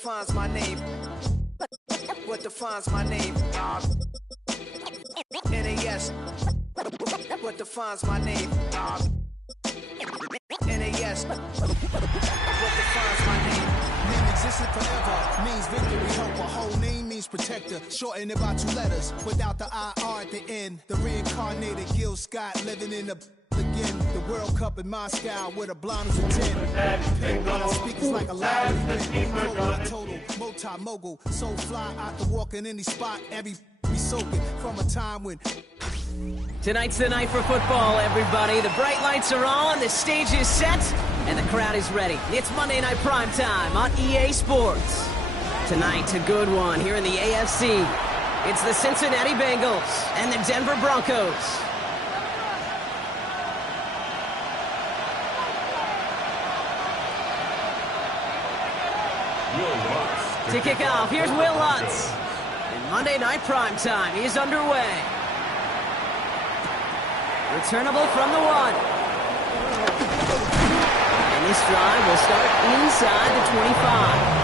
defines my name? What defines my name? NAS. What defines my name? NAS. What defines my name? Name existed forever, means victory, hope. A whole name means protector. Shortened it by 2 letters, without the IR at the end. The reincarnated Gil Scott living in the again. The World Cup in Moscow with a blonde who's a 10. One of speakers like a loud event. Total, multi-mogul, so fly out the walk in any spot. Every be soaking from a time when. Tonight's the night for football, everybody. The bright lights are on, the stage is set, and the crowd is ready. It's Monday Night Prime Time on EA Sports. Tonight, a good one here in the AFC. It's the Cincinnati Bengals and the Denver Broncos. To kick off, here's Will Lutz. And Monday Night Prime Time is underway. Returnable from the 1. And this drive will start inside the 25.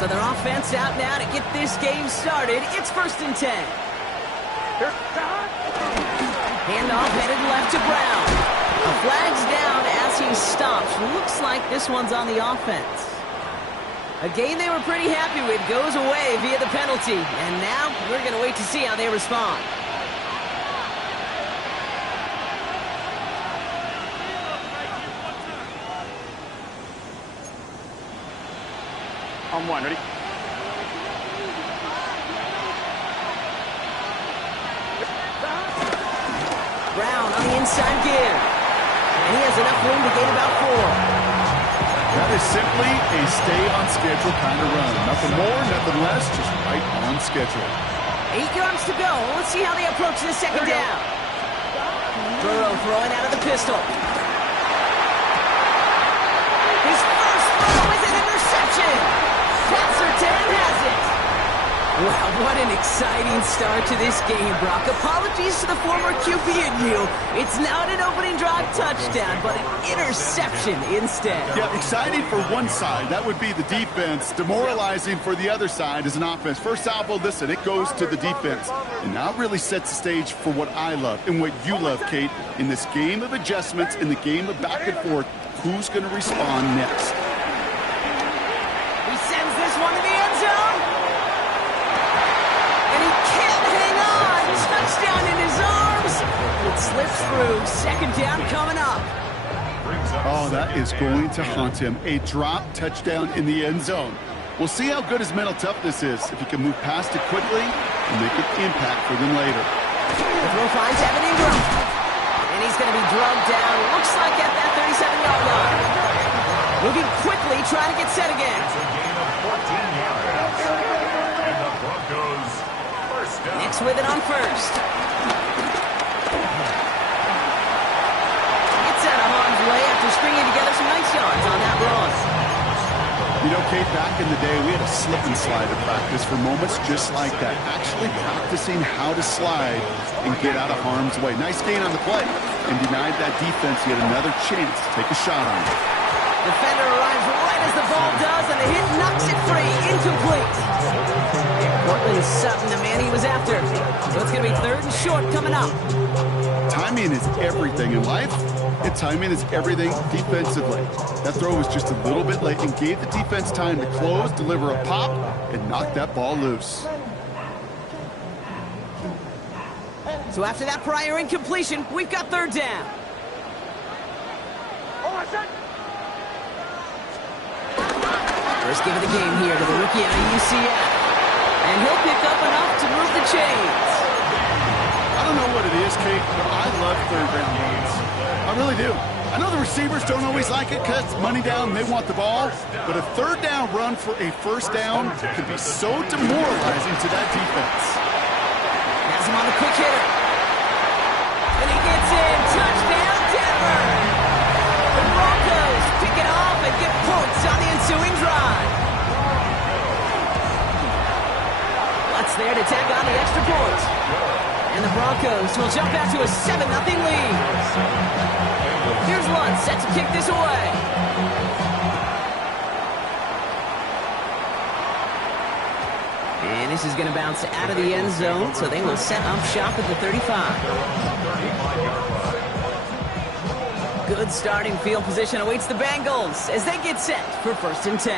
So their offense out now to get this game started. It's 1st and 10. Handoff headed left to Brown. A flag's down as he stops. Looks like this one's on the offense. A game they were pretty happy with goes away via the penalty. And now we're going to wait to see how they respond. On 1, ready? Brown on the inside give. And he has enough room to gain about 4. That is simply a stay-on-schedule kind of run. Nothing more, nothing less, just right on schedule. 8 yards to go. Let's see how they approach this second down. Burrow throwing out of the pistol. His first throw is an interception. Pat Surtain has it. Wow, what an exciting start to this game, Brock. Apologies to the former QB in you. It's not an opening drive touchdown, but an interception instead. Yeah, exciting for one side. That would be the defense. Demoralizing for the other side as an offense. First salvo, listen, it goes to the defense. And now it really sets the stage for what I love and what you love, Kate. In this game of adjustments, in the game of back and forth, who's going to respond next? He sends this one to the end zone. Touchdown in his arms. It slips through. Second down coming up. Oh, that is going to haunt him. A drop touchdown in the end zone. We'll see how good his mental toughness is, if he can move past it quickly and make an impact for them later. The throw finds Evan Ingram. And he's going to be drugged down. Looks like at that 37-yard line. Moving quickly, trying to get set again. It's a gain of 14 yards. And the Broncos first down. Nix with it on first. It's out of harm's way after stringing together some nice yards on that run. You know, Kate, back in the day, we had a slip and slide at practice for moments just like that. Actually practicing how to slide and get out of harm's way. Nice gain on the play and denied that defense yet another chance to take a shot on it. Defender arrives right as the ball does, and the hit knocks it free. Incomplete. Cortland Sutton, the man he was after. So it's going to be third and short coming up. Timing is everything in life, and timing is everything defensively. That throw was just a little bit late and gave the defense time to close, deliver a pop, and knock that ball loose. So after that prior incompletion, we've got third down. First give of the game here to the rookie out of UCF. And he'll pick up enough to move the chains. I don't know what it is, Kate, but I love third down runs. I really do. I know the receivers don't always like it because it's money down and they want the ball, but a third down run for a first down can be so demoralizing to that defense. Has him on the quick hitter. And he gets in. Touchdown, Denver. The Broncos pick it off and get points on the ensuing drive. Lutz there to tag on the extra point. And the Broncos will jump out to a 7-0 lead. Here's Lund, set to kick this away. And this is going to bounce out of the end zone, so they will set up shop at the 35. Good starting field position awaits the Bengals as they get set for 1st and 10.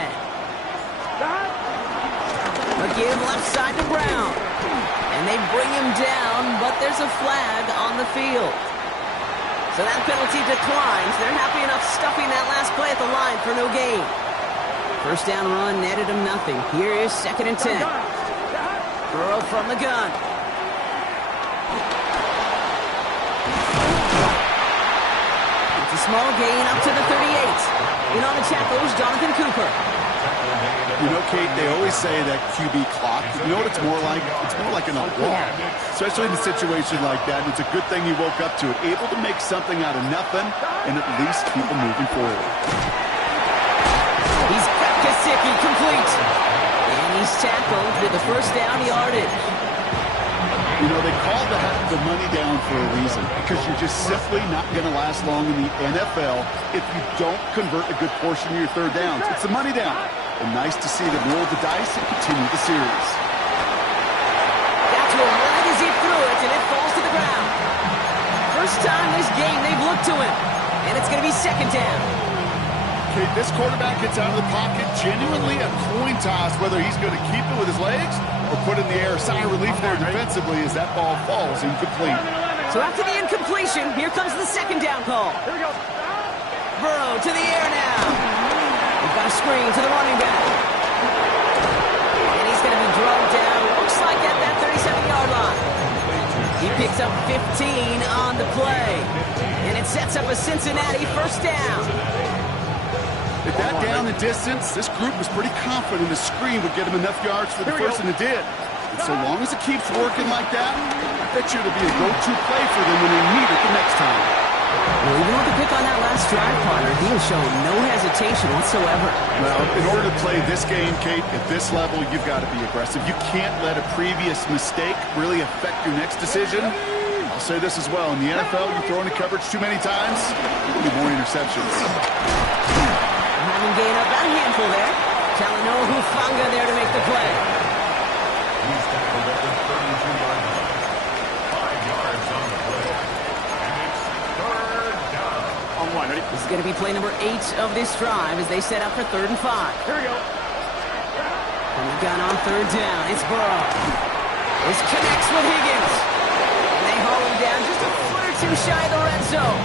A give left side to Brown. And they bring him down, but there's a flag on the field. So that penalty declines. They're happy enough stuffing that last play at the line for no gain. First down run netted him nothing. Here is 2nd and 10. Burrow from the gun. It's a small gain up to the 38. In on the tackle is Jonathan Cooper. You know, Kate, they always say that QB clock. You know what it's more like? It's more like an alarm, especially in a situation like that. And it's a good thing you woke up to it, able to make something out of nothing and at least keep them moving forward. He's got Gesicki complete. And he's tackled with the first down yardage. You know, they call that the money down for a reason, because you're just simply not going to last long in the NFL if you don't convert a good portion of your third downs. It's the money down. And nice to see them roll the dice and continue the series. Got to him right as he threw it, and it falls to the ground. First time this game they've looked to him. And it's going to be 2nd down. Okay, this quarterback gets out of the pocket, genuinely a coin toss, whether he's going to keep it with his legs or put it in the air. Sigh of relief there defensively as that ball falls incomplete. So after the incompletion, here comes the 2nd down call. Here we go. Burrow to the air now. We've got a screen to the running back. And he's going to be drugged down. Looks like at that 37-yard line. He picks up 15 on the play. And it sets up a Cincinnati first down. At that down and distance, this group was pretty confident the screen would get him enough yards for the first, and it did. And so long as it keeps working like that, I bet you it'll be a go-to play for them when they need it the next time. Well, even with the pick on that last drive, Potter, he has shown no hesitation whatsoever. Well, in order to play this game, Kate, at this level, you've got to be aggressive. You can't let a previous mistake really affect your next decision. I'll say this as well. In the NFL, you throw into coverage too many times, there'll be more interceptions. Having gained up that handful there. Talanoa Hufanga there to make the play. He's tackled at the 32-yard line. 5 yards on the play. And it's 3rd down. On one, ready? This is going to be play number 8 of this drive as they set up for 3rd and 5. Here we go. From the gun on 3rd down, it's Burrow. This connects with Higgins. And they haul him down just a foot or two shy of the red zone.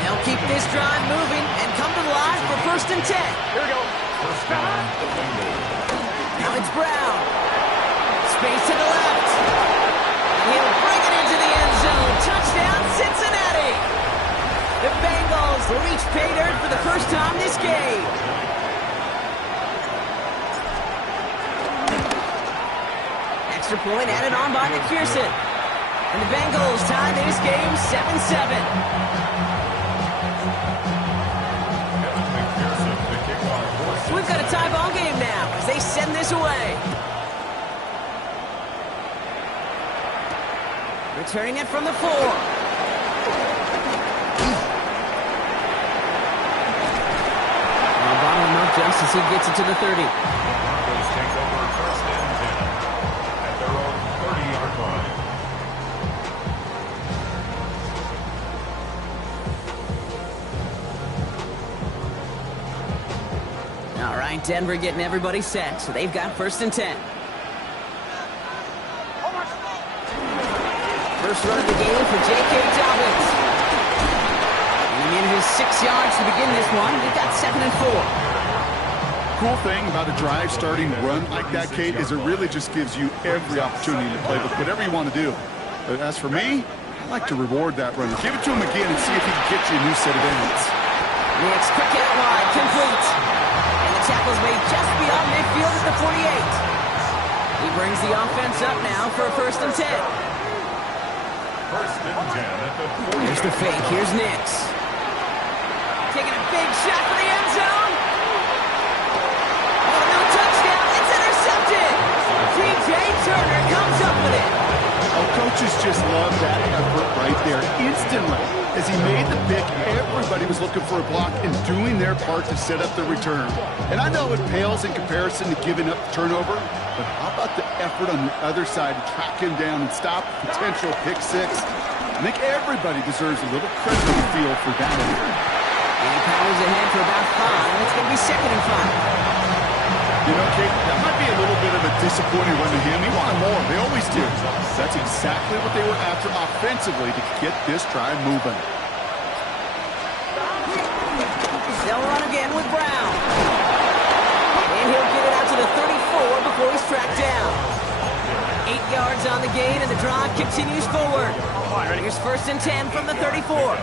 They'll keep this drive moving and come to the line for 1st and 10. Here we go. First down, the Bengals. Now it's Brown. Space to the left. He'll bring it into the end zone. Touchdown, Cincinnati. The Bengals reach pay dirt for the first time this game. Extra point added on by McPherson. And the Bengals tie this game 7-7. We've got a tie ball game now as they send this away. Returning it from the 4. Bottom him up just as he gets it to the 30. Broncos take over 1st and 10 at their own 30-yard line. All right, Denver getting everybody set, so they've got 1st and 10. First run of the game for J.K. Dobbins. And he needed his 6 yards to begin this one. They've got 2nd and 4. Cool thing about a drive starting run like that, Kate, is it really just gives you every opportunity to play with whatever you want to do. But as for me, I like to reward that runner. Give it to him again and see if he can get you a new set of ends. Knicks quick out wide, complete. And the tackle's made just beyond midfield at the 48. He brings the offense up now for a 1st and 10. 1st and 10 at the 40. Here's the fake. Here's Knicks. Taking a big shot for the end zone. Oh, no touchdown. It's intercepted. T.J. Turner comes up with it. just love that effort right there. Instantly, as he made the pick, everybody was looking for a block and doing their part to set up the return. And I know it pales in comparison to giving up the turnover, but how about the effort on the other side to track him down and stop potential pick six? I think everybody deserves a little credit on the field for that effort. And he powers ahead for about 5. It's going to be 2nd and 5. You know, Kate, that might be a little bit of a disappointing run to him. He wanted more. They always do. That's exactly what they were after offensively to get this drive moving. They'll run again with Brown. And he'll get it out to the 34 before he's tracked down. 8 yards on the gain, and the drive continues forward. Here's 1st and 10 from the 34. First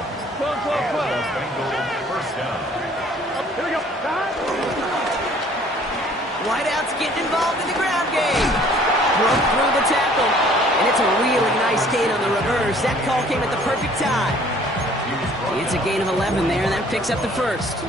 down. Here we go. Wideouts getting involved in the ground game. Broke through the tackle. And it's a really nice gain on the reverse. That call came at the perfect time. It's a gain of 11 there, and that picks up the 1st.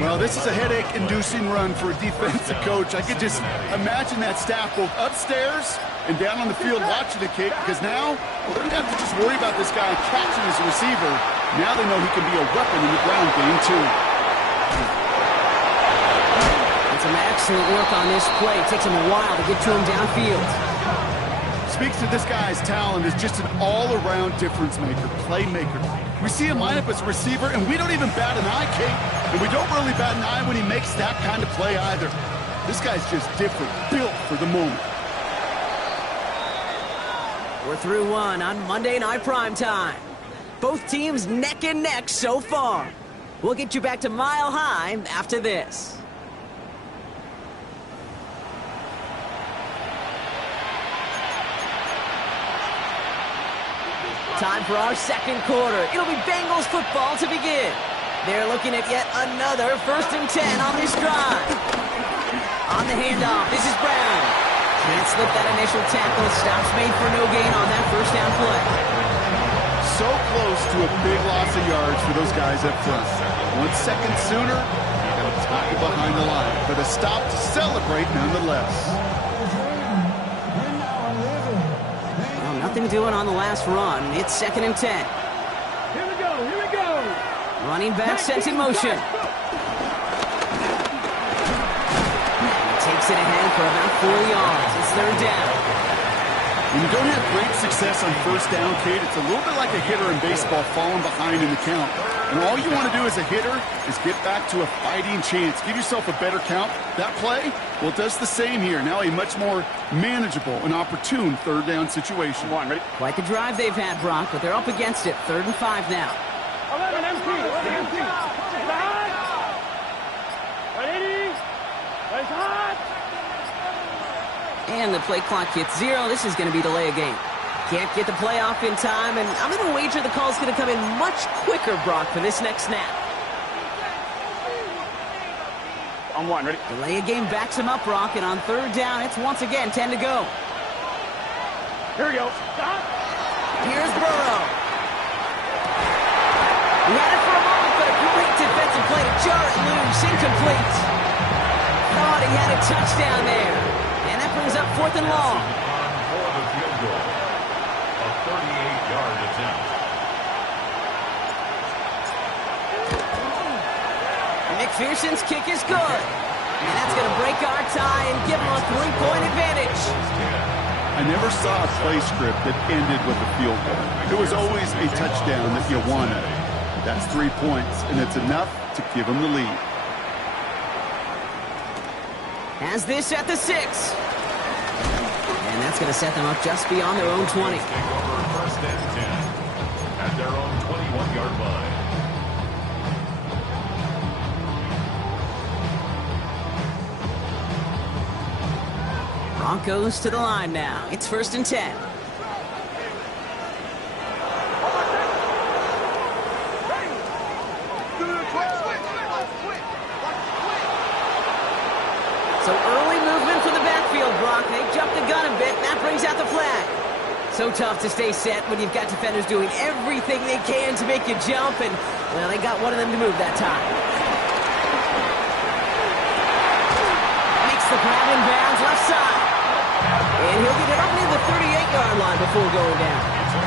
Well, this is a headache-inducing run for a defensive coach. I could just imagine that staff both upstairs and down on the field watching the kick, because now they don't have to just worry about this guy catching his receiver. Now they know he can be a weapon in the ground game, too. Some excellent work on this play. It takes him a while to get to him downfield. Speaks to this guy's talent as just an all-around difference maker, playmaker. We see him line up as a receiver, and we don't even bat an eye, Kate. And we don't really bat an eye when he makes that kind of play either. This guy's just different, built for the moment. We're through one on Monday Night Primetime. Both teams neck and neck so far. We'll get you back to Mile High after this. Time for our 2nd quarter. It'll be Bengals football to begin. They're looking at yet another 1st and 10 on this drive. On the handoff, this is Brown. Can't slip that initial tackle. Stops made for no gain on that 1st down play. So close to a big loss of yards for those guys up front. 1 second sooner, you got a tackle behind the line. But a stop to celebrate nonetheless. Nothing doing on the last run. It's 2nd and 10. Here we go. Here we go. Running back sent in motion. He takes it ahead for about 4 yards. It's 3rd down. When you don't have great success on 1st down, Kate, it's a little bit like a hitter in baseball falling behind in the count. And all you want to do as a hitter is get back to a fighting chance. Give yourself a better count. That play, well, it does the same here. Now a much more manageable and opportune 3rd down situation. Come on, ready? Quite the drive they've had, Brock, but they're up against it. 3rd and 5 now. 11 MP. 11 MP. Hot. 180. It's hot. And the play clock hits 0. This is going to be delay a game. Can't get the play off in time, and I'm going to wager the call's going to come in much quicker, Brock, for this next snap. On 1, ready? Delay a game backs him up, Brock, and on 3rd down, it's once again 10 to go. Here we go. Stop. Here's Burrow. He had it for a moment, but a great defensive play to jar it loose. Incomplete. Thought he had a touchdown there. And that brings up 4th and long. For the field goal. A 38-yard attempt. McPherson's kick is good. And that's going to break our tie and give him a 3-point advantage. I never saw a play script that ended with a field goal. It was always a touchdown that you wanted. That's 3 points, and it's enough to give them the lead. Has this at the 6. And that's going to set them up just beyond their own 20. Take over 1st and 10 at their own 21-yard line. Broncos to the line now. It's 1st and 10. So early movement for the backfield, Brock. They jumped the gun a bit, and that brings out the flag. So tough to stay set when you've got defenders doing everything they can to make you jump, and, well, they got one of them to move that time. Makes the grab in bounds left side. And he'll get it up near the 38-yard line before going down. It's a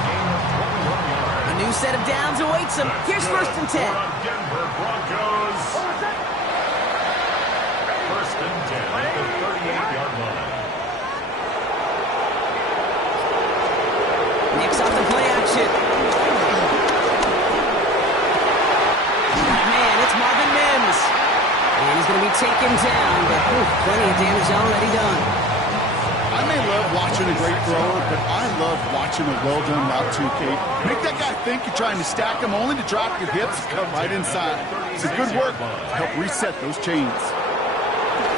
New set of downs awaits him. Here's first and 10. Denver Broncos. First and 10 at the 38-yard line. Nick's off the play action. Man, it's Marvin Mims. And he's going to be taken down, but plenty of damage already done. I may love watching a great thrower, but I love watching a well-done route too, Kate. Make that guy think you're trying to stack him only to drop your hips and cut right inside. It's a good work to help reset those chains.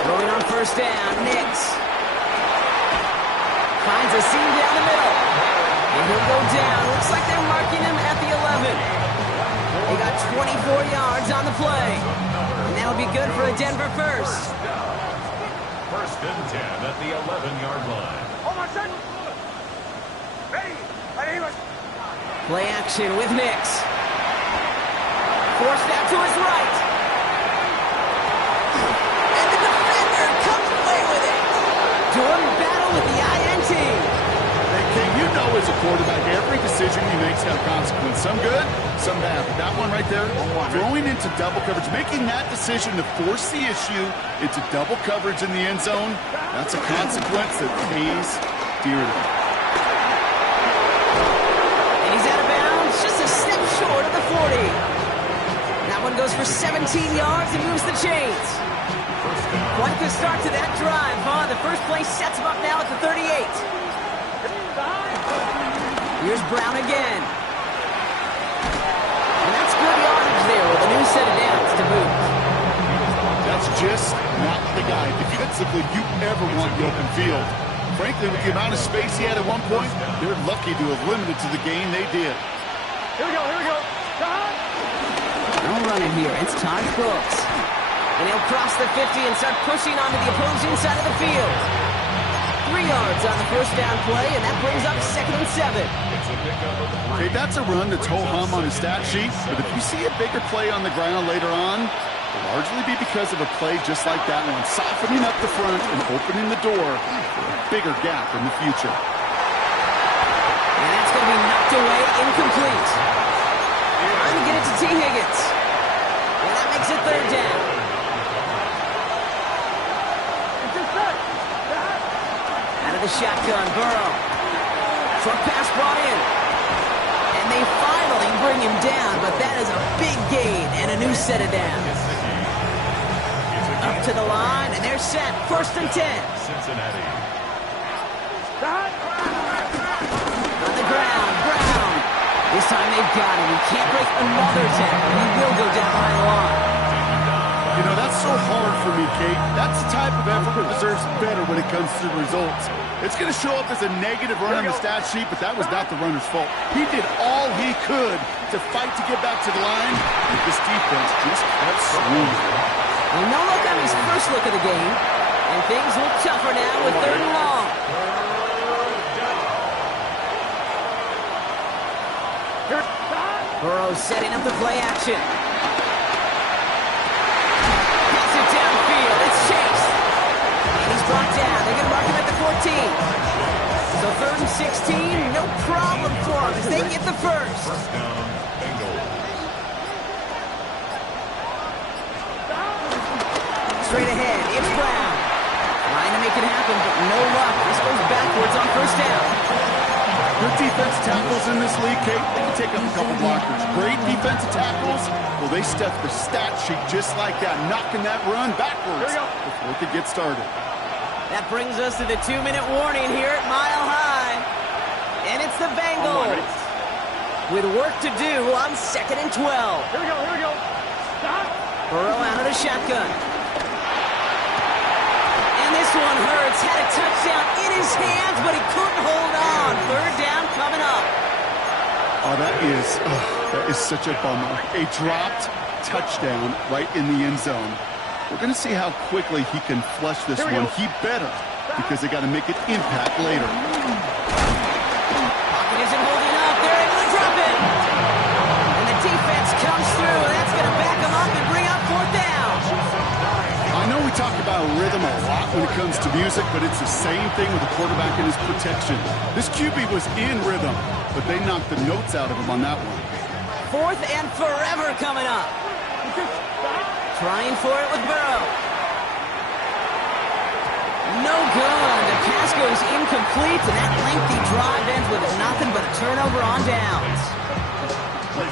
Throwing on first down, Nix. Finds a seam down the middle. And he'll go down. Looks like they're marking him at the 11. They got 24 yards on the play. And that'll be good for a Denver first. First and 10 at the 11-yard line. Play action with Nix. Forced out to his right. And the defender comes away with it. Jordan battle with the INT. Hey, Kate, you know as a quarterback, every decision he makes has consequence. Some good, some bad. But that one right there, throwing into double coverage, making that decision to force the issue into double coverage in the end zone, that's a consequence that pays dearly. And he's out of bounds, just a step short of the 40. That one goes for 17 yards and moves the chains. Quite the start to that drive, huh? The first play sets him up now at the 38. Here's Brown again. And that's good yardage there with a new set of downs to boot. That's just not the guy defensively you ever want the open field. Frankly, with the amount of space he had at one point, they're lucky to have limited to the gain they did. Here we go. No running here. It's Todd Brooks. And he'll cross the 50 and start pushing onto the opposing side of the field. 3 yards on the first down play, and that brings up second and 7. Okay, that's a run that's ho-hum on the stat sheet, but if you see a bigger play on the ground later on, it'll largely be because of a play just like that one, softening up the front and opening the door for a bigger gap in the future. And that's going to be knocked away, incomplete. Trying to get it to T. Higgins. And that makes it third down. Out of the shotgun, Burrow. Short pass brought in. And they finally bring him down, but that is a big gain and a new set of downs. Up to the line, and they're set. First and 10. Cincinnati. On the ground, Brown. This time they've got him. He can't break another tackle. He will go down by the line. You know, that's so hard for me, Kate. That's the type of effort that deserves better when it comes to the results. It's going to show up as a negative run on the stat sheet, but that was not the runner's fault. He did all he could to fight to get back to the line, but this defense just kept swinging. Well, no look on his first look of the game, and things look tougher now with third and long. Burrow setting up the play action. Gets it downfield. It's Chase. And he's brought down. They're going to mark him at the 14. So third and 16, no problem for him as they get the first. First down, Bangle. Straight ahead, it's Brown. Trying to make it happen, but no luck. This goes backwards on first down. Good defensive tackles in this league, Kate. They can take up a couple blockers. Great defensive tackles. Well, they stuff the stat sheet just like that, knocking that run backwards before it could get started. That brings us to the 2-minute warning here at Mile High. And it's the Bengals with work to do on second and 12. Here we go. Stop. Burrow out of the shotgun. And this one hurts. Had a touchdown in his hands, but he couldn't hold on. Third down coming up. Oh, that is such a bummer. A dropped touchdown right in the end zone. We're going to see how quickly he can flush this one. He better, because they got to make it impact later. Pocket isn't holding up. They're able to drop it. And the defense comes through, and that's going to back them up and bring up fourth down. I know we talk about rhythm a lot when it comes to music, but it's the same thing with the quarterback and his protection. This QB was in rhythm, but they knocked the notes out of him on that one. 4th and forever coming up. Trying for it with Burrow. No good. The pass goes incomplete, and that lengthy drive ends with nothing but a turnover on downs.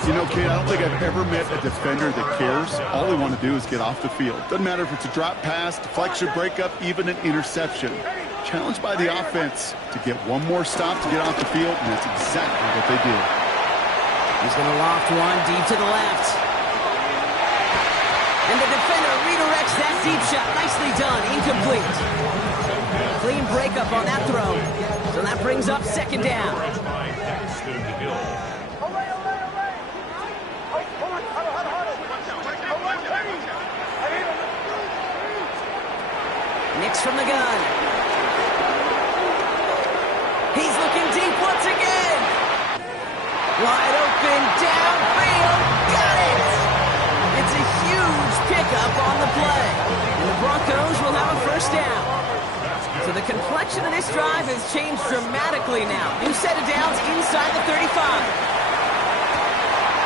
You know, Kate, I don't think I've ever met a defender that cares. All they want to do is get off the field. Doesn't matter if it's a drop pass, deflection, breakup, even an interception. Challenged by the offense to get one more stop to get off the field, and that's exactly what they did. He's going to loft one deep to the left. And the defender redirects that deep shot. Nicely done. Incomplete. Clean breakup on that throw. So that brings up 2nd down. Nix from the gun. He's looking deep once again. Wide open, downfield. Got it! It's a huge pickup on the play. And the Broncos will have a 1st down. So the complexion of this drive has changed dramatically now. New set of downs inside the 35.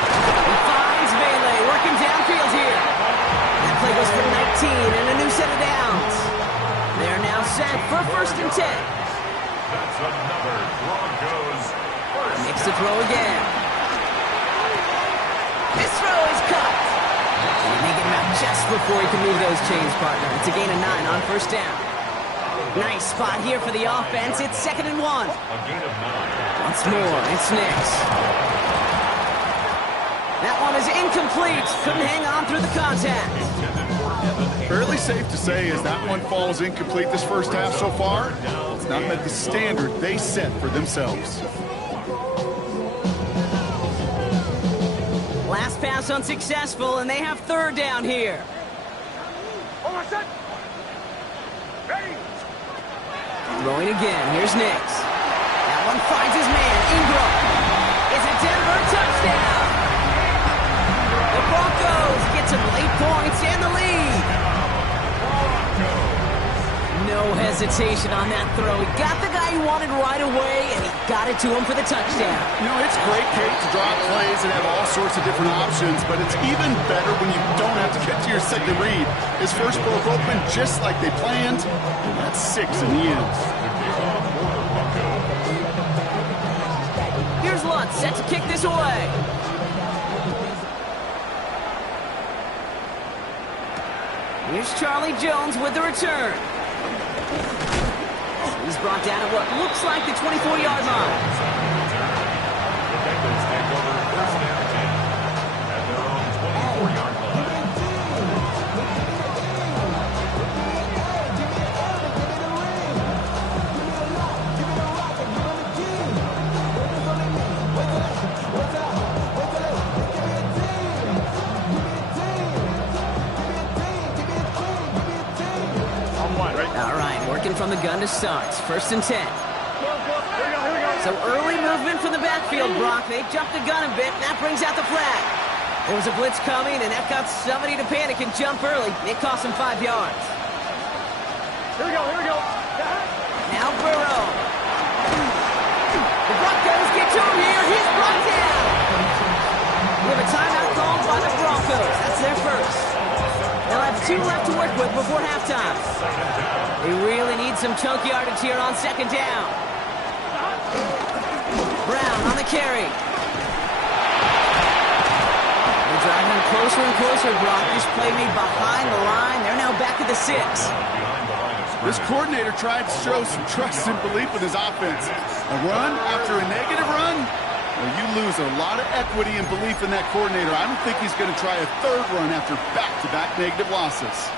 He finds Bangle working downfield here. That play goes for 19 and a new set of downs. They're now set for 1st and 10. That's another Broncos first. Makes the throw again. This throw is cut. And they get him out just before he can move those chains, partner. It's a gain of 9 on 1st down. Nice spot here for the offense. It's 2nd and 1. A gain of 9. Once more, it's Nix. That one is incomplete. Couldn't hang on through the contact. Fairly safe to say as that one falls incomplete this 1st half so far, it's not met the standard they set for themselves. Last pass unsuccessful, and they have 3rd down here. Throwing again. Here's Nix. That one finds his man, Ingram. It's a Denver touchdown. The Broncos get some late points and the lead. No hesitation on that throw. He got the guy he wanted right away, and he got it to him for the touchdown. You know, it's great, Kate, to drop plays and have all sorts of different options, but it's even better when you don't have to get to your second read. His first broke open just like they planned, and that's 6 in the end. Here's Lutz set to kick this away. Here's Charlie Jones with the return. He's brought down at what looks like the 24-yard line. The Bengals take over 1st and 10 at their own 24-yard line. All right, working from the gun to start. 1st and 10. So early movement from the backfield, Brock. They jumped the gun a bit, and that brings out the flag. There was a blitz coming, and that got somebody to panic and jump early. It cost him 5 yards. Here we go. Now Burrow. The Broncos get to him here. He's brought down. We have a timeout called by the Broncos. That's their 1st. They'll have 2 left to work with before halftime. They really need some chunk yardage here on 2nd down. Brown on the carry. They're driving him closer and closer, Brock. This play made behind the line. They're now back at the 6. This coordinator tried to show some trust and belief with his offense. A run after a negative run? Well, you lose a lot of equity and belief in that coordinator. I don't think he's going to try a 3rd run after back-to-back negative losses.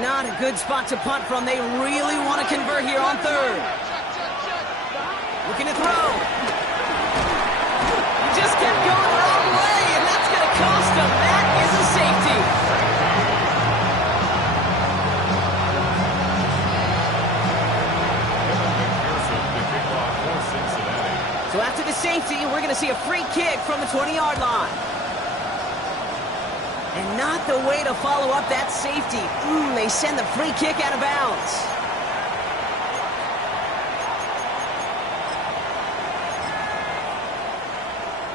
Not a good spot to punt from. They really want to convert here on 3rd. Looking to throw. He just kept going the wrong way, and that's going to cost him. That is a safety. So after the safety, we're going to see a free kick from the 20-yard line. And not the way to follow up that safety. They send the free kick out of bounds.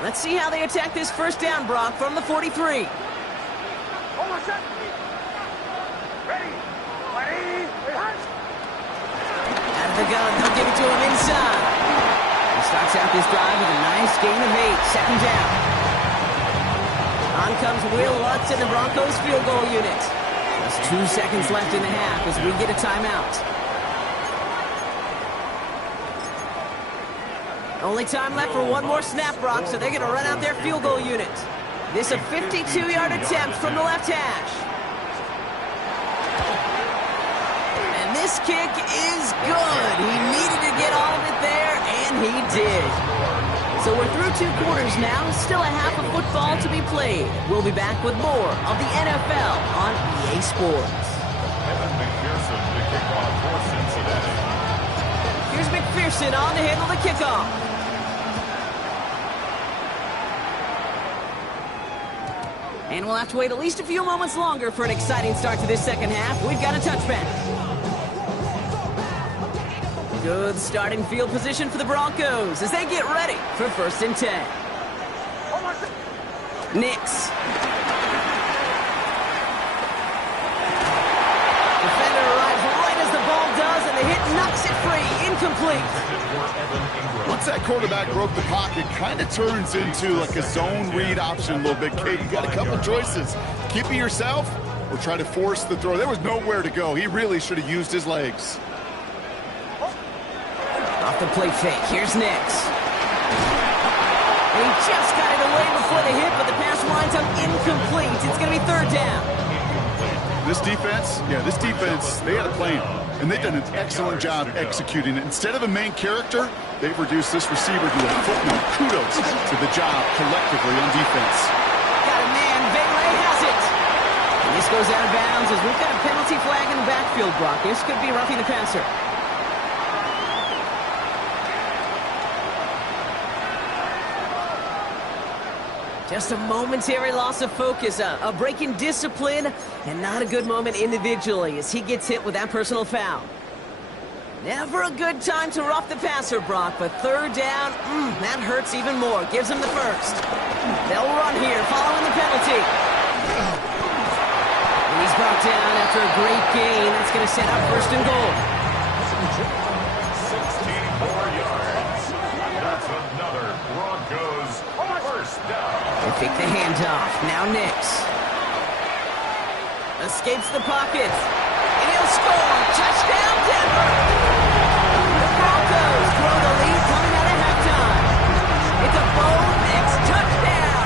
Let's see how they attack this first down, Brock, from the 43. Almost set. Ready. Ready. Out of the gun, they'll give it to him inside. He starts out this drive with a nice gain of 8, second down. On comes Will Lutz in the Broncos field goal unit. Just 2 seconds left in the half as we get a timeout. Only time left for one more snap, Brock, so they're going to run out their field goal unit. This a 52-yard attempt from the left hash. And this kick is good. He needed to get all of it there, and he did. So we're through 2 quarters now. Still a half of football to be played. We'll be back with more of the NFL on EA Sports. McPherson to kick off for Cincinnati. Here's McPherson on to handle the kickoff. And we'll have to wait at least a few moments longer for an exciting start to this second half. We've got a touchback. Good starting field position for the Broncos as they get ready for 1st and 10. Nix. Defender arrives right as the ball does, and the hit knocks it free. Incomplete. Once that quarterback broke the pocket, kind of turns into like a zone read option a little bit, Kate. You got a couple choices. Keep it yourself or try to force the throw. There was nowhere to go. He really should have used his legs. Off the play fake, here's Nix. He just got it away before the hit, but the pass winds up incomplete. It's going to be 3rd down. This defense, they had a plan, and they've done an excellent job executing it. Instead of a main character, they've reduced this receiver to a footnote. Kudos to the job collectively on defense. Got a man, Bangle has it. And this goes out of bounds as we've got a penalty flag in the backfield, Brock. This could be roughing the passer. Just a momentary loss of focus, a break in discipline, and not a good moment individually as he gets hit with that personal foul. Never a good time to rough the passer, Brock, but 3rd down, that hurts even more. Gives him the 1st. They'll run here following the penalty. And he's brought down after a great gain. That's going to set up 1st and goal. 64 yards. That's another Broncos 1st down. They take the handoff. Now Nix. Escapes the pocket. And he'll score. Touchdown, Denver. The Broncos throw the lead coming out of halftime. It's a Bo Nix touchdown.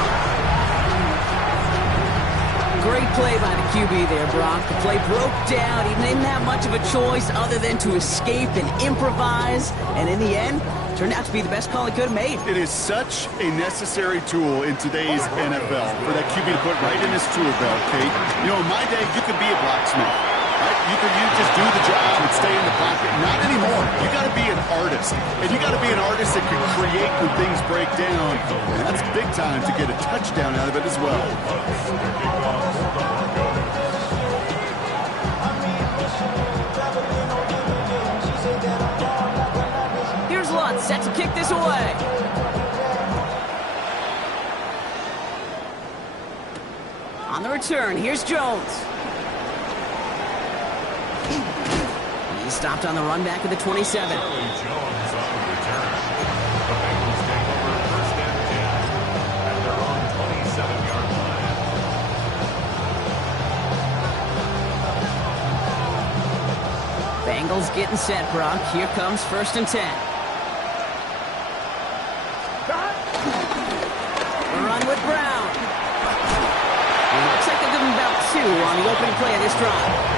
Great play by the QB there, Brock. The play broke down. He didn't have much of a choice other than to escape and improvise. And in the end, turned out to be the best call he could have made. It is such a necessary tool in today's NFL for that QB to put right in his tool belt, Kate. You know, in my day, you could be a blacksmith. Right? You just do the job and stay in the pocket. Not anymore. You got to be an artist. And you got to be an artist that can create when things break down. And that's big time to get a touchdown out of it as well. Here's Lutz, set to kick this away. On the return, here's Jones. He stopped on the run back at the 27. Jones on the return. The Bengals take over 1st and 10 at their own 27-yard line. Bengals getting set, Brock. Here comes 1st and 10. Run with Brown. It looks like they'll give him about 2 on the opening play of this drive.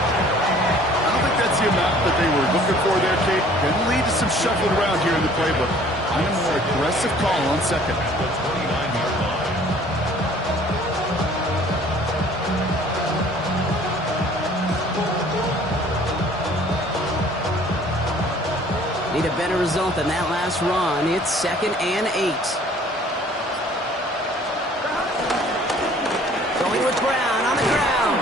I don't think that's the amount that they were looking for there, Kate. Can lead to some shuffling around here in the playbook. I'm a more aggressive call on 2nd. The 29-yard line. Need a better result than that last run. It's 2nd and 8. Going with Brown on the ground.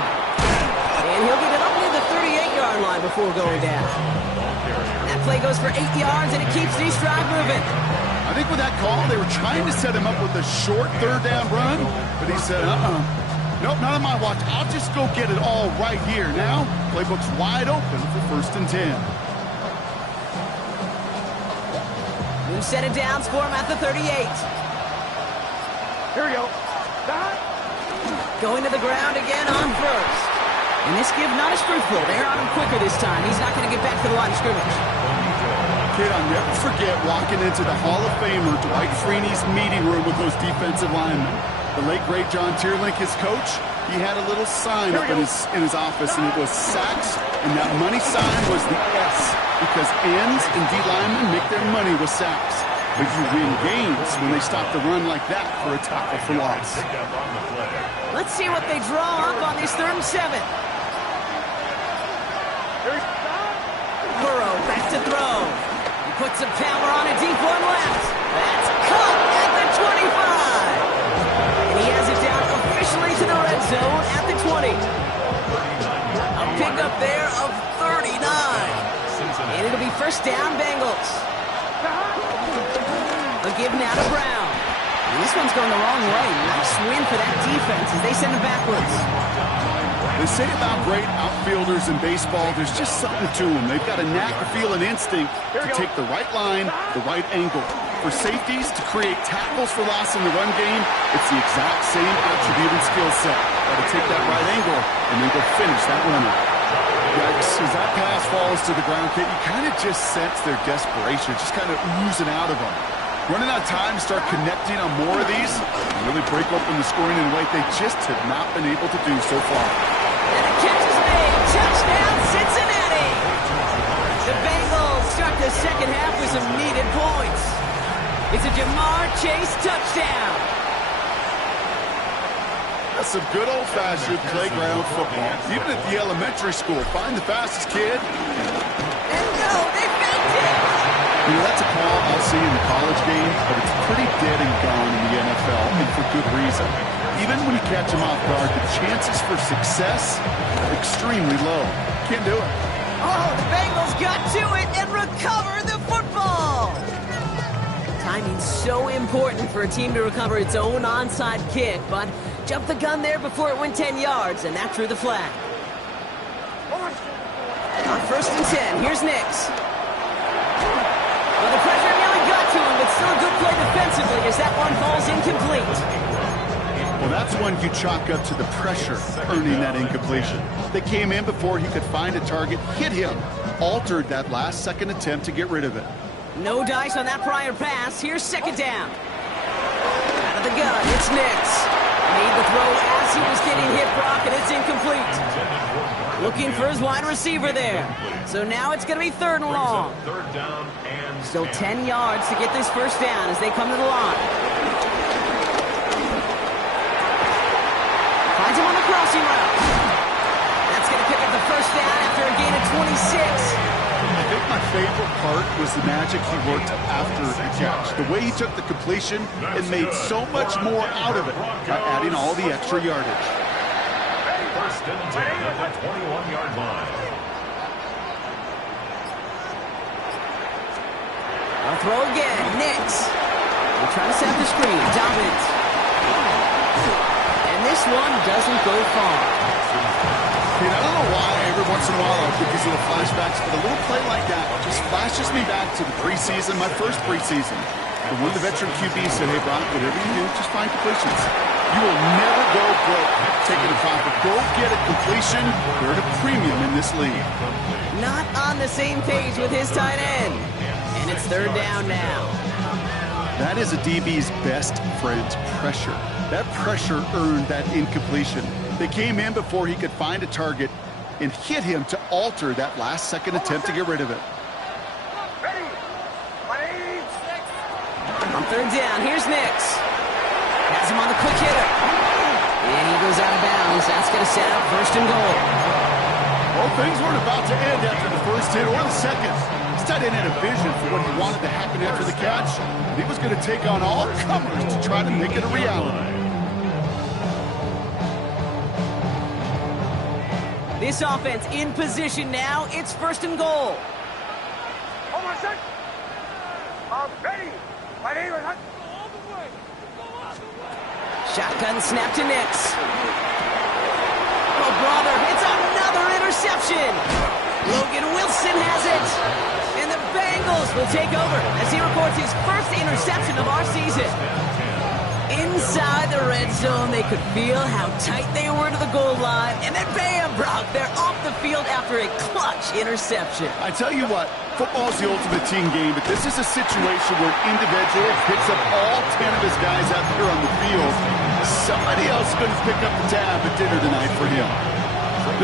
And he'll get it up near the 38-yard line before going down. Ball carrier That play goes for 8 yards, and it keeps these drive moving. I think with that call, they were trying to set him up with a short third down run, but he said, nope, not on my watch. I'll just go get it all right here. Now, playbook's wide open for 1st and 10. New set of downs for him at the 38. Here we go. Going to the ground again on 1st. And this give not as fruitful. They're on him quicker this time. He's not going to get back to the line of scrimmage. Kid, I'll never forget walking into the Hall of Famer Dwight Freeney's meeting room with those defensive linemen. The late, great John Tierlink, his coach, he had a little sign up in his office, and it was sacks, and that money sign was the S, because ends and D linemen make their money with sacks. But you win games when they stop the run like that for a tackle for loss. Let's see what they draw up on this 3rd and 7. Burrow back to throw. He puts some power on a deep one left. That's caught at the 25. And he has it down officially to the red zone at the 20. A pickup there of 39. And it'll be 1st down, Bengals. A give now to Brown. And this one's going the wrong way. Nice win for that defense as they send it backwards. They say about great outfielders in baseball, there's just something to them. They've got a knack, a feel, and instinct to take the right line, the right angle. For safeties to create tackles for loss in the run game, it's the exact same attribute and skill set. Got to take that right angle and then go finish that runner. Yikes, as that pass falls to the ground, kid, you kind of just sense their desperation, just kind of oozing out of them. Running out of time to start connecting on more of these and really break open the scoring in a way they just have not been able to do so far. And the catch is made. Touchdown, Cincinnati. The Bengals start the 2nd half with some needed points. It's a Jamar Chase touchdown. That's some good old-fashioned playground football. Even at the elementary school, find the fastest kid. And no, they faked it. You know, that's a call I'll see in the college game, but it's pretty dead and gone in the NFL, and for good reason. Even when you catch them off guard, the chances for success are extremely low. Can't do it. Oh, the Bengals got to it and recover the football. Timing's so important for a team to recover its own onside kick, but jumped the gun there before it went 10 yards, and that drew the flag. On 1st and 10, here's Nix. Well, the pressure nearly got to him, but still a good play defensively as that one falls incomplete. Well, that's one you chalk up to the pressure earning that incompletion. They came in before he could find a target, hit him, altered that last-second attempt to get rid of it. No dice on that prior pass. Here's 2nd down. Out of the gun, it's Nix. Made the throw as he was getting hit, Brock, and it's incomplete. Looking for his wide receiver there. So now it's going to be 3rd and long. Still 10 yards to get this 1st down as they come to the line. Finds him on the crossing route. That's going to pick up the 1st down after a gain of 26. I think my favorite part was the magic he worked after the catch. The way he took the completion and made so much more out of it by adding all the extra yardage. 1st and 10 at the 21-yard line. I'll throw again. Nix. We're trying to set up the screen. Dobbins. And this one doesn't go far. I don't know why every once in a while I get these little flashbacks, but a little play like that just flashes me back to the preseason, my first preseason. And when the veteran QB said, hey, Brock, whatever you do, just find completions. You will never go broke taking a profit. Go get a completion. You're at a premium in this league. Not on the same page with his tight end. And it's 3rd down now. That is a DB's best friend, pressure. That pressure earned that incompletion. They came in before he could find a target and hit him to alter that last-second attempt to get rid of it. On 3rd down, here's Nix. Has him on the quick hitter. And he goes out of bounds. That's going to set up 1st and goal. Well, things weren't about to end after the 1st hit or the 2nd. This tight end had a vision for what he wanted to happen after the catch. And he was going to take on all comers to try to make it a reality. This offense in position now. It's 1st and goal. Ready. My name is Hunt. Shotgun snap to Nix. Oh, brother, it's another interception. Logan Wilson has it. And the Bengals will take over as he records his first interception of our season. Inside the red zone, they could feel how tight they were to the goal line. And then bam, Brock, they're off the field after a clutch interception. I tell you what, football's the ultimate team game, but this is a situation where an individual picks up all 10 of his guys out there on the field. Somebody else is going to pick up the tab at dinner tonight for him.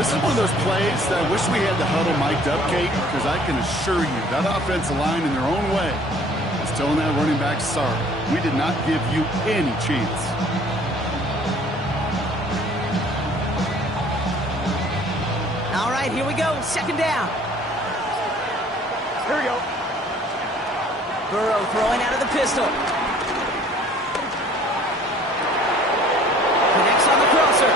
This is one of those plays that I wish we had the huddle mic'd up, Kate, because I can assure you that offensive line in their own way is telling that running back, sorry, we did not give you any chance. All right, here we go. Second down. Here we go. Burrow throwing out of the pistol. Connects on the crosser.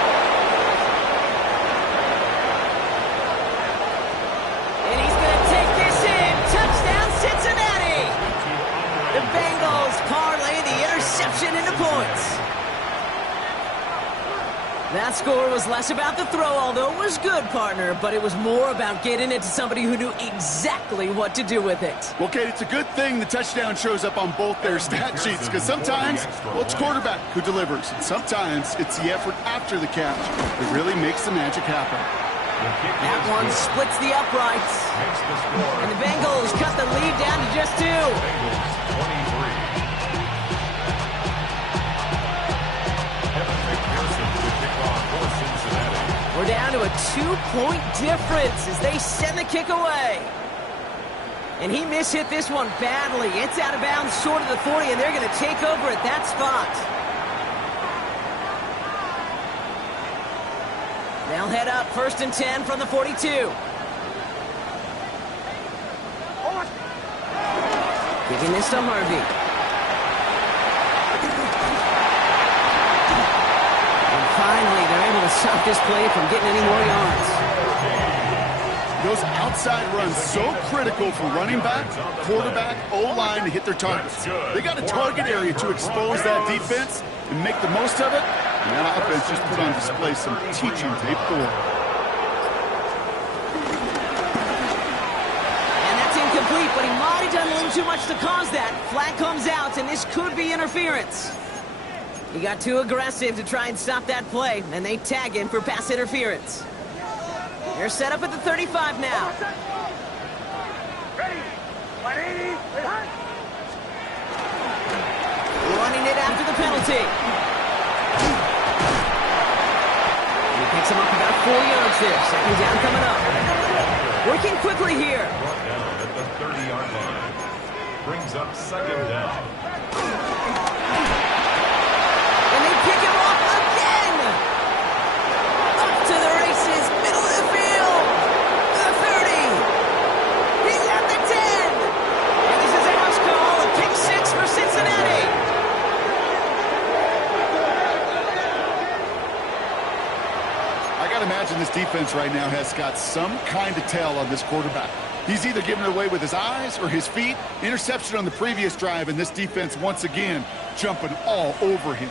And he's going to take this in. Touchdown, Cincinnati. The Bengals parlay the interception into points. That score was less about the throw, although it was good, partner, but it was more about getting it to somebody who knew exactly what to do with it. Well, Kate, it's a good thing the touchdown shows up on both their stat sheets, because sometimes, well, it's quarterback who delivers, and sometimes it's the effort after the catch that really makes the magic happen. That one splits the uprights. And the Bengals cut the lead down to just 2. We're down to a 2-point difference as they send the kick away. And he mishit this one badly. It's out of bounds short of the 40, and they're going to take over at that spot. They'll head up 1st and 10 from the 42. Giving this to Harvey. Finally, they're able to stop this play from getting any more yards. Those outside runs so critical for running back, quarterback, O-line to hit their targets. They got a target area to expose that defense and make the most of it, and that offense just put on display some teaching tape for it. And that's incomplete, but he might have done a little too much to cause that. Flag comes out, and this could be interference. He got too aggressive to try and stop that play, and they tag him for pass interference. They're set up at the 35 now. Ready. 180. Running it after the penalty. He picks him up about 4 yards there. Second down coming up. Working quickly here. Brought down at the 30-yard line. Brings up second down. Pick him off again! Up to the races, middle of the field! The 30! He's at the 10! And this is a house call, a pick 6 for Cincinnati! I got to imagine this defense right now has got some kind of tell on this quarterback. He's either giving it away with his eyes or his feet. Interception on the previous drive, and this defense once again jumping all over him.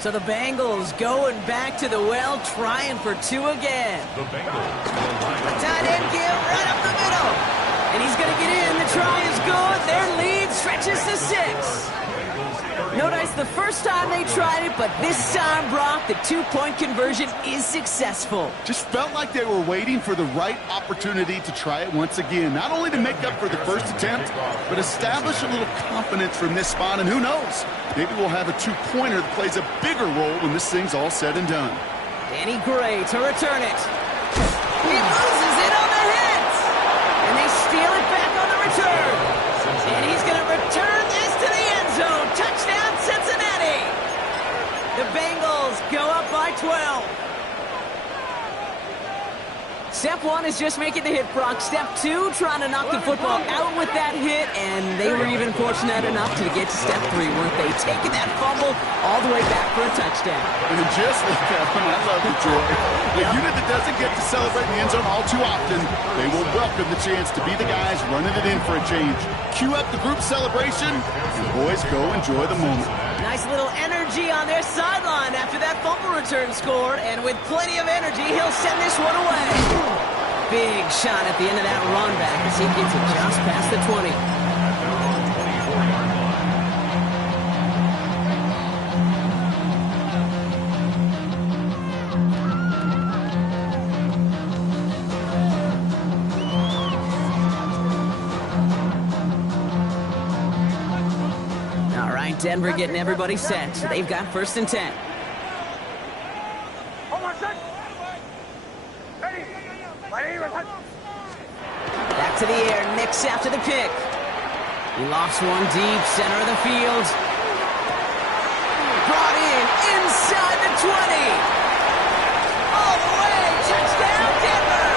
So the Bengals going back to the well, trying for 2 again. The Bengals will line up. Tight end give right up the middle. And he's going to get in. The try is good. Their lead stretches to 6. Notice the first time they tried it, but this time, Brock, the 2-point conversion is successful. Just felt like they were waiting for the right opportunity to try it once again. Not only to make up for the first attempt, but establish a little confidence from this spot. And who knows, maybe we'll have a 2-pointer that plays a bigger role when this thing's all said and done. Danny Gray to return it. He loses it on the hit. And they steal it back on the return. And he's going to return this to the end zone. Touchdown, Cincinnati. The Bengals go up by 12. Step 1 is was just making the hit, Brock. Step 2, trying to knock the football out with that hit, and they were even fortunate enough to get to step 3, weren't they? Taking that fumble all the way back for a touchdown. And just like that one, I love the joy. A unit that doesn't get to celebrate in the end zone all too often, they will welcome the chance to be the guys running it in for a change. Cue up the group celebration, and boys, go enjoy the moment. Nice little energy on their sideline after that fumble return scored, and with plenty of energy, he'll send this one away. Big shot at the end of that run back as he gets it just past the 20. Denver getting everybody set. They've got 1st and 10. Back to the air. Nix after the pick. He lost one deep, center of the field. Brought in inside the 20. All the way. Touchdown, Denver.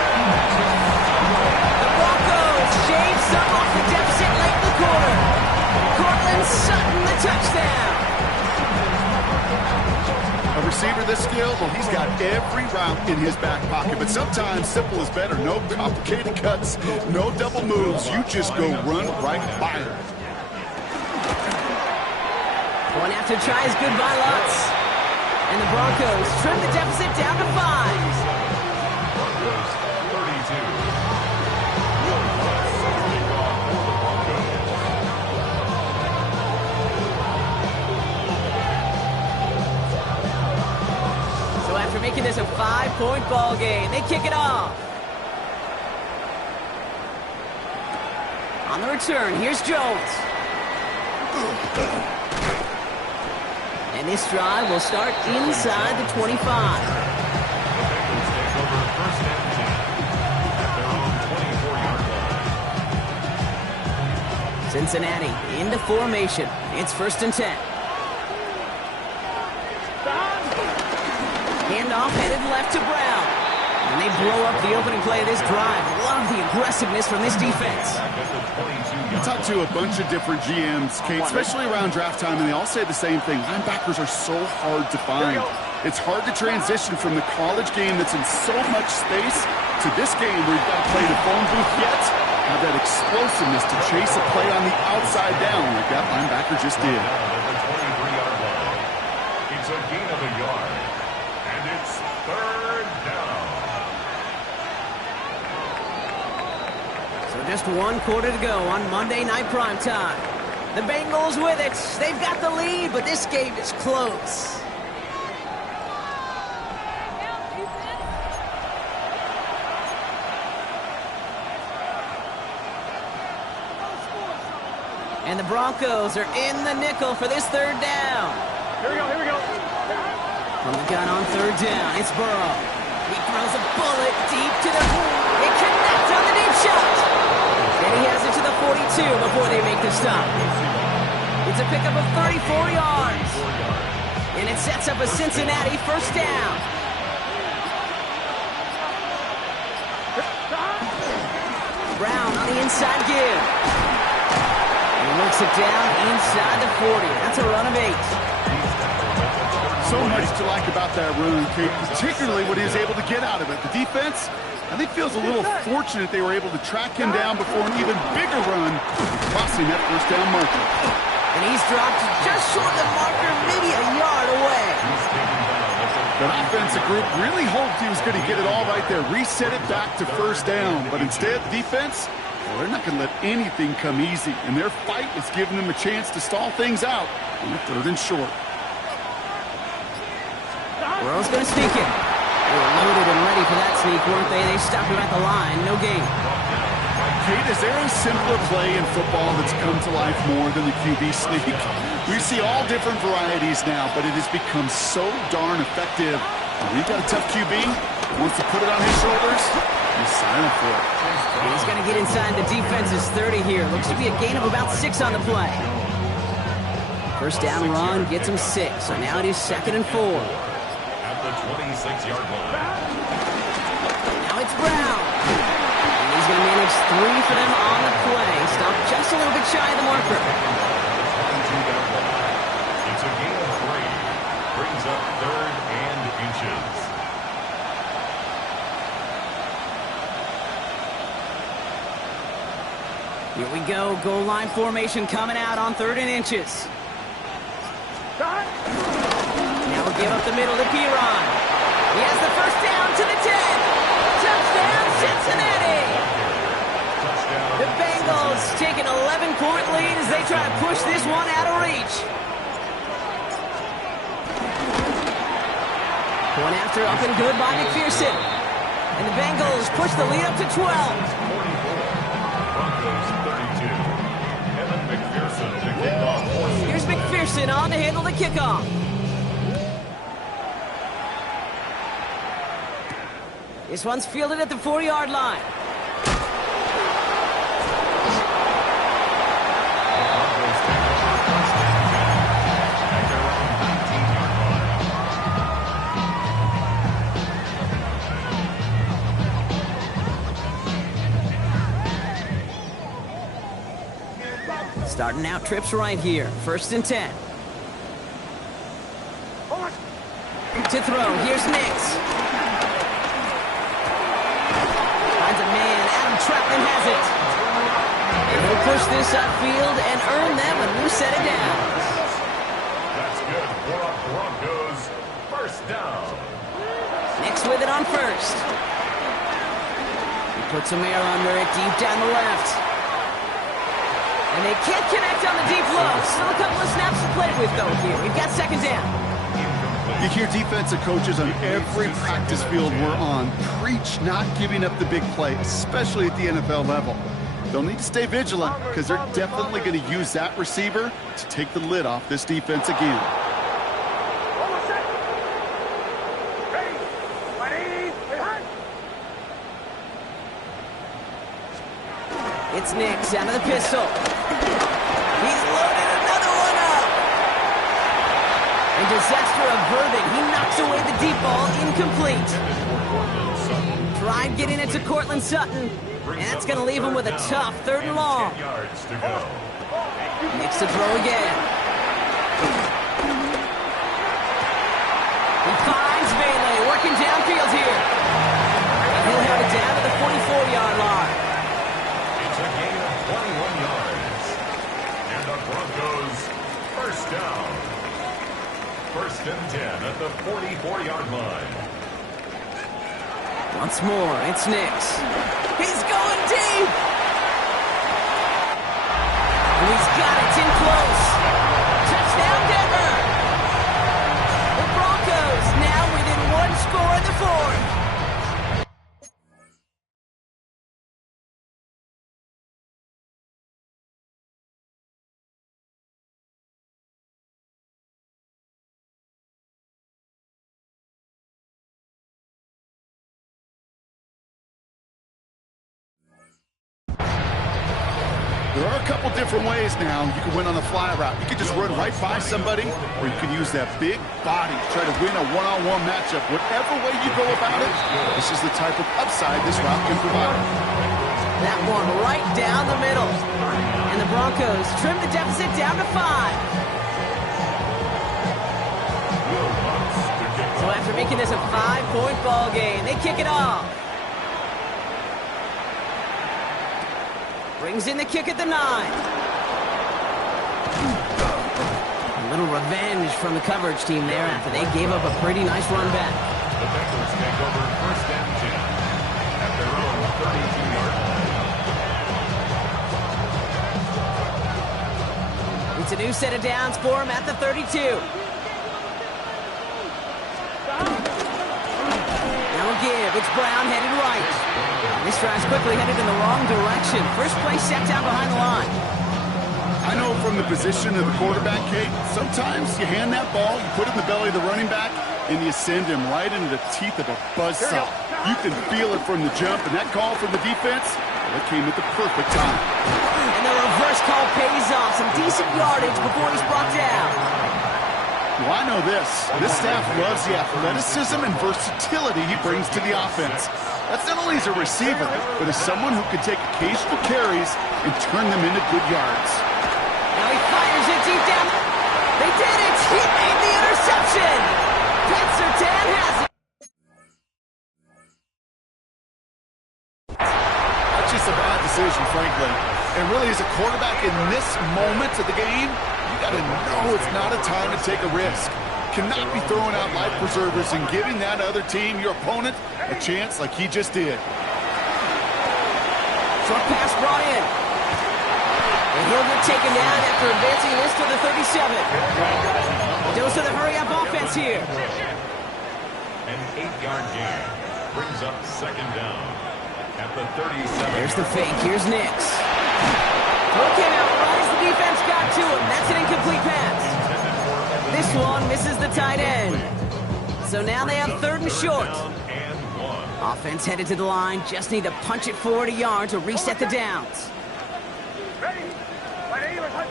The Broncos shave some off the deficit late in the quarter. Cortland Sutton, the touchdown. A receiver this skilled, well, he's got every route in his back pocket, but sometimes simple is better. No complicated cuts, no double moves. You just go run right by him. One after tries, goodbye Lutz. And the Broncos trim the deficit down to 5. Broncos 32. After making this a 5-point ball game, they kick it off. On the return, here's Jones. And this drive will start inside the 25. Bengals take over 1st and 10 at their own 24-yard line. Cincinnati into formation. It's 1st and 10. Handoff headed left to Brown. And they blow up the opening play of this drive. Love the aggressiveness from this defense. I talked to a bunch of different GMs, Kate, especially around draft time, and they all say the same thing. Linebackers are so hard to find. It's hard to transition from the college game that's in so much space to this game where you've got to play the phone booth yet have that explosiveness to chase a play on the outside down like that linebacker just did. It's a gain of a yard. And it's 3rd down. So just 1 quarter to go on Monday Night Primetime. The Bengals with it. They've got the lead, but this game is close. And the Broncos are in the nickel for this 3rd down. Here we go. From the gun on 3rd down, it's Burrow. He throws a bullet deep to the... It connects on the deep shot. And he has it to the 42 before they make the stop. It's a pickup of 34 yards. And it sets up a Cincinnati 1st down. Brown on the inside give. And he looks it down inside the 40. That's a run of 8. So much to like about that run, Kate, particularly what he was able to get out of it. The defense, I think, feels a little fortunate they were able to track him down before an even bigger run, crossing that 1st down marker. And he's dropped just short of the marker, maybe a yard away. The offensive group really hoped he was going to get it all right there, reset it back to 1st down. But instead, the defense, well, they're not going to let anything come easy. And their fight is giving them a chance to stall things out on the 3rd and short. Burrow's going to sneak it. They were loaded and ready for that sneak, weren't they? They stopped him at the line. No gain. Kate, is there a simpler play in football that's come to life more than the QB sneak? We see all different varieties now, but it has become so darn effective. When you've got a tough QB, wants to put it on his shoulders, he's signing for it. He's going to get inside the defense's 30 here. Looks to be a gain of about 6 on the play. 1st down run gets him 6, so now it is 2nd and 4. At the 26-yard line. Now it's Brown. 3 for them on the play. Stopped just a little bit shy of the marker. It's a gain of 3. Brings up 3rd and inches. Here we go. Goal line formation coming out on 3rd and inches. Now we'll give up the middle to Piron. He has the first down to the 10. Touchdown, Cincinnati! The Bengals take an 11-point lead as they try to push this one out of reach. One after up and good by McPherson. And the Bengals push the lead up to 12. 44. Broncos 32. Evan McPherson to kick off. Here's McPherson on to handle the kickoff. This one's fielded at the 4-yard line. Starting out trips right here. 1st and 10. To throw. Here's Nix. Finds a man. Adam Troutman has it. And he'll push this upfield and earn them a new set of downs. That's good for the Broncos. 1st down. Nix with it on 1st. He puts some air under it deep down the left. And they can't connect on the deep low. Still a couple of snaps to play with, though, here. We've got 2nd down. You hear defensive coaches on every practice field we're on preach not giving up the big play, especially at the NFL level. They'll need to stay vigilant because they're definitely going to use that receiver to take the lid off this defense again. It's Nix out of the pistol. He's loaded another one up. And disaster averted. He knocks away the deep ball, incomplete. Tried getting it to Cortland Sutton, and that's going to leave him with a tough 3rd and long. Nix to throw again. He finds Bangle working downfield here. And he'll have it down to the 44-yard line. It's a gain of 21 yards. And the Broncos 1st down. 1st and 10 at the 44-yard line. Once more, it's Nix. He's going deep! And he's got it in close. Touchdown, Denver! The Broncos now within 1 score in the 4th. There are a couple different ways now. You can win on the fly route. You can just run right by somebody, or you can use that big body, try to win a one-on-one matchup. Whatever way you go about it, this is the type of upside this route can provide. That one right down the middle. And the Broncos trim the deficit down to 5. So after making this a 5-point ball game, they kick it off. Brings in the kick at the 9. A little revenge from the coverage team there after they gave up a pretty nice run back. The Bengals take over 1st and 10 at their own 32-yard line. It's a new set of downs for him at the 32. Now we'll give. It's Brown headed right. This drive's quickly headed in the wrong direction. First play set down behind the line. I know from the position of the quarterback, Kate, sometimes you hand that ball, you put it in the belly of the running back, and you send him right into the teeth of a buzzsaw. You can feel it from the jump, and that call from the defense, that came at the perfect time. And the reverse call pays off. Some decent yardage before he's brought down. Well, I know this. This staff loves the athleticism and versatility he brings to the offense. That's not only as a receiver, but as someone who can take occasional carries and turn them into good yards. Now he fires it deep down. They did it! He made the interception! Pat Surtain has it! That's just a bad decision, frankly. And really, as a quarterback in this moment of the game, you got to know it's not a time to take a risk. Cannot be throwing out life preservers and giving that other team, your opponent, a chance like he just did. Short pass brought in. And he'll get taken down after advancing this to the 37. Dose of the hurry-up offense here. An 8-yard gain brings up second down at the 37. There's the fake. Here's Nix. Throw came out right as the defense got to him. That's an incomplete pass. This one misses the tight end. So now they have 3rd and short. Offense headed to the line. Just need to punch it forward a yard to reset the downs. Ready. My name is Hunt.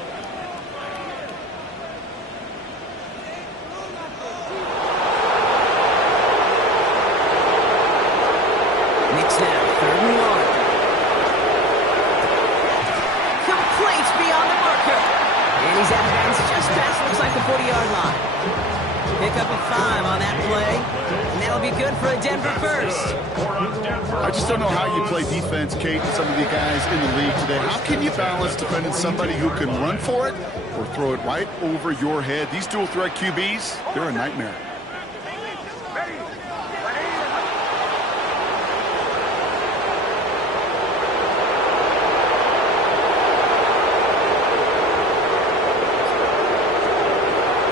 Nix now, 3rd and 1. Complete beyond the marker. And he's out of bounds just past, looks like the 40-yard line. Pick up a 5 on that play. And that'll be good for a Denver first. I just don't know how you play defense, Kate, with some of the guys in the league today. How can you balance defending somebody who can run for it or throw it right over your head? These dual-threat QBs, they're a nightmare. Ready. My name is Hunt.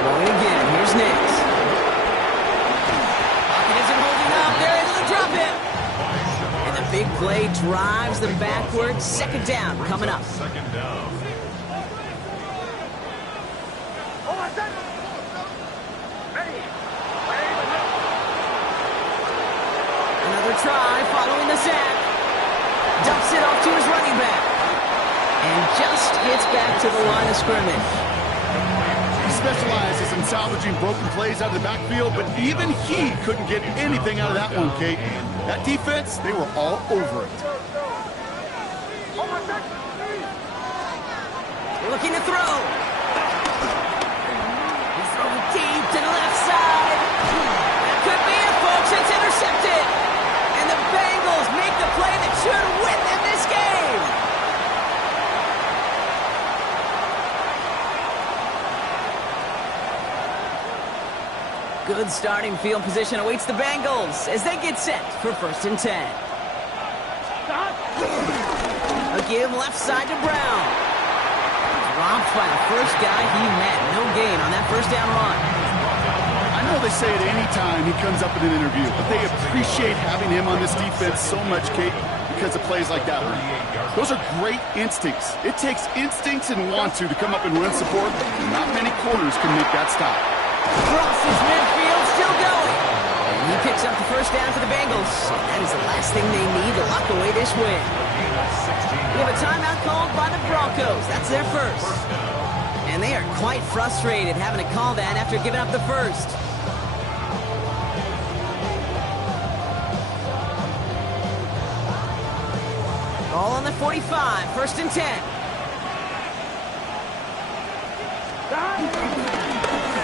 Rolling again. Here's Nix. Pocket isn't holding up. They're able to drop him. And the big play drives them backwards. 2nd down coming up. Second down. Oh, my son. Ready. My name is Hunt. Another try following the sack. Dumps it off to his running back. And just gets back to the line of scrimmage. He specializes in salvaging broken plays out of the backfield, but even he couldn't get anything out of that one, Kate. That defense, they were all over it. Oh, my son. Looking to throw. He's throwing deep to the left side. That could be it, folks. It's intercepted. And the Bengals make the play that should win them this game. Good starting field position awaits the Bengals as they get set for 1st and 10. A give left side to Brown. Dropped by the first guy he met. No gain on that 1st down run. I know they say it any time he comes up in an interview, but they appreciate having him on this defense so much, Kate, because of plays like that one. Those are great instincts. It takes instincts and want to come up and run support. Not many corners can make that stop. Crosses midfield, still going. And he picks up the 1st down for the Bengals. And that is the last thing they need to lock away this win. We have a timeout called by the Broncos. That's their first. And they are quite frustrated having to call that after giving up the 1st. Ball on the 45, 1st and 10.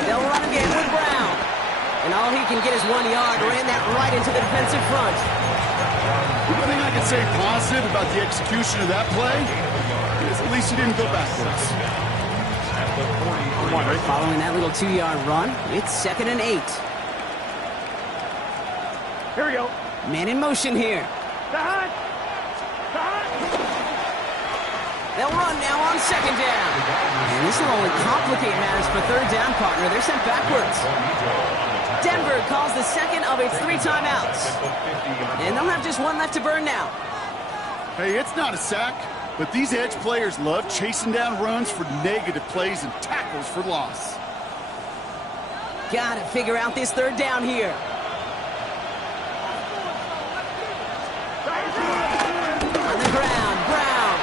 They'll run again with Brown. And all he can get is 1 yard. Ran that right into the defensive front. The one thing I can say positive about the execution of that play is at least he didn't go backwards. Following that little 2-yard run, it's 2nd and 8. Here we go. Man in motion here. The Hunt. The Hunt. They'll run now on 2nd down. And this will only complicate matters for 3rd down, partner. They're sent backwards. Denver calls the 2nd of its 3 timeouts. And they'll have just 1 left to burn now. Hey, it's not a sack, but these edge players love chasing down runs for negative plays and tackles for loss. Gotta figure out this 3rd down here. On the ground, Brown.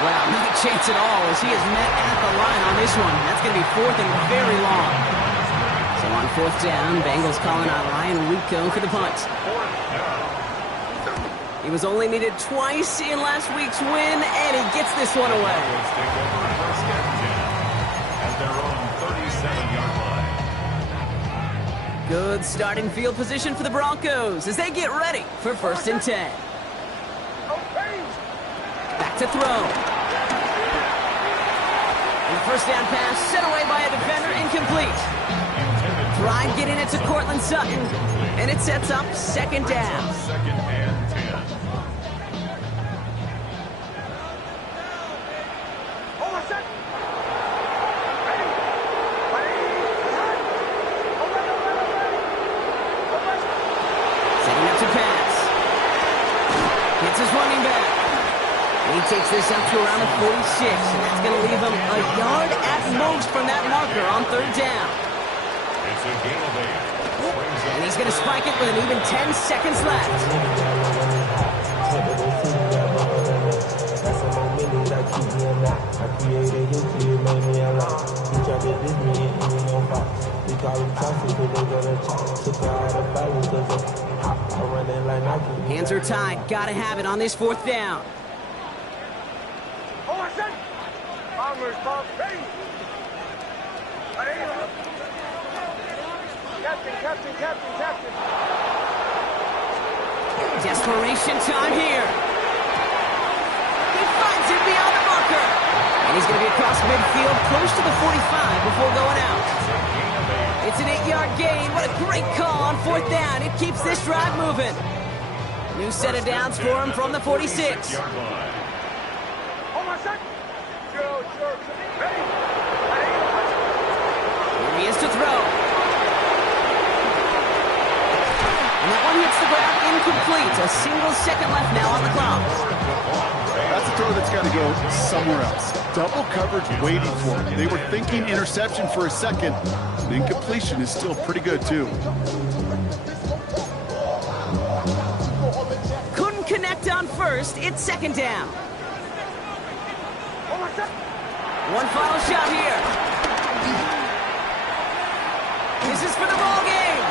Wow, not a chance at all as he is met at the line on this one. That's going to be 4th and very long. On fourth down, Bengals calling on Ryan Rico for the punt. He was only needed twice in last week's win, and he gets this one away. At their own 37-yard line. Good starting field position for the Broncos as they get ready for 1st and 10. Back to throw. And the first down pass set away by a defender, incomplete. Tried getting it to Cortland Sutton, and it sets up 2nd down. 2nd and 10. Setting up to pass. Hits his running back. He takes this up to around the 46, and that's going to leave him a yard at most from that marker on 3rd down. It's a gain of 8. And he's going to spike it with an even 10 seconds left. Hands are tied. Got to have it on this 4th down. Captain. Desperation time here. He finds it beyond the marker. And he's going to be across midfield, close to the 45 before going out. It's an 8-yard gain. What a great call on 4th down. It keeps this drive moving. New set of downs for him from the 46. Here he is to throw. And that one hits the ground incomplete. A single second left now on the clock. That's a throw that's got to go somewhere else. Double coverage waiting for him. They were thinking interception for a second. And incompletion is still pretty good, too. Couldn't connect on 1st. It's 2nd down. One final shot here. This is for the ball game.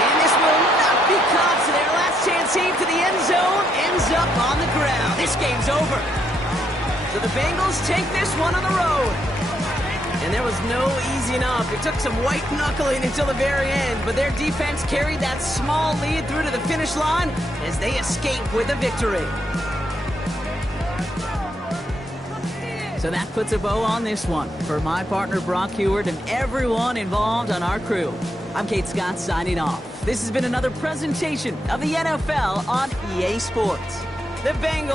And this will not be caught. So their last chance heave to the end zone ends up on the ground. This game's over. So the Bengals take this one on the road. And there was no easing up. It took some white knuckling until the very end, but their defense carried that small lead through to the finish line as they escape with a victory. So that puts a bow on this one. For my partner Brock Heward and everyone involved on our crew, I'm Kate Scott signing off. This has been another presentation of the NFL on EA Sports. The Bengals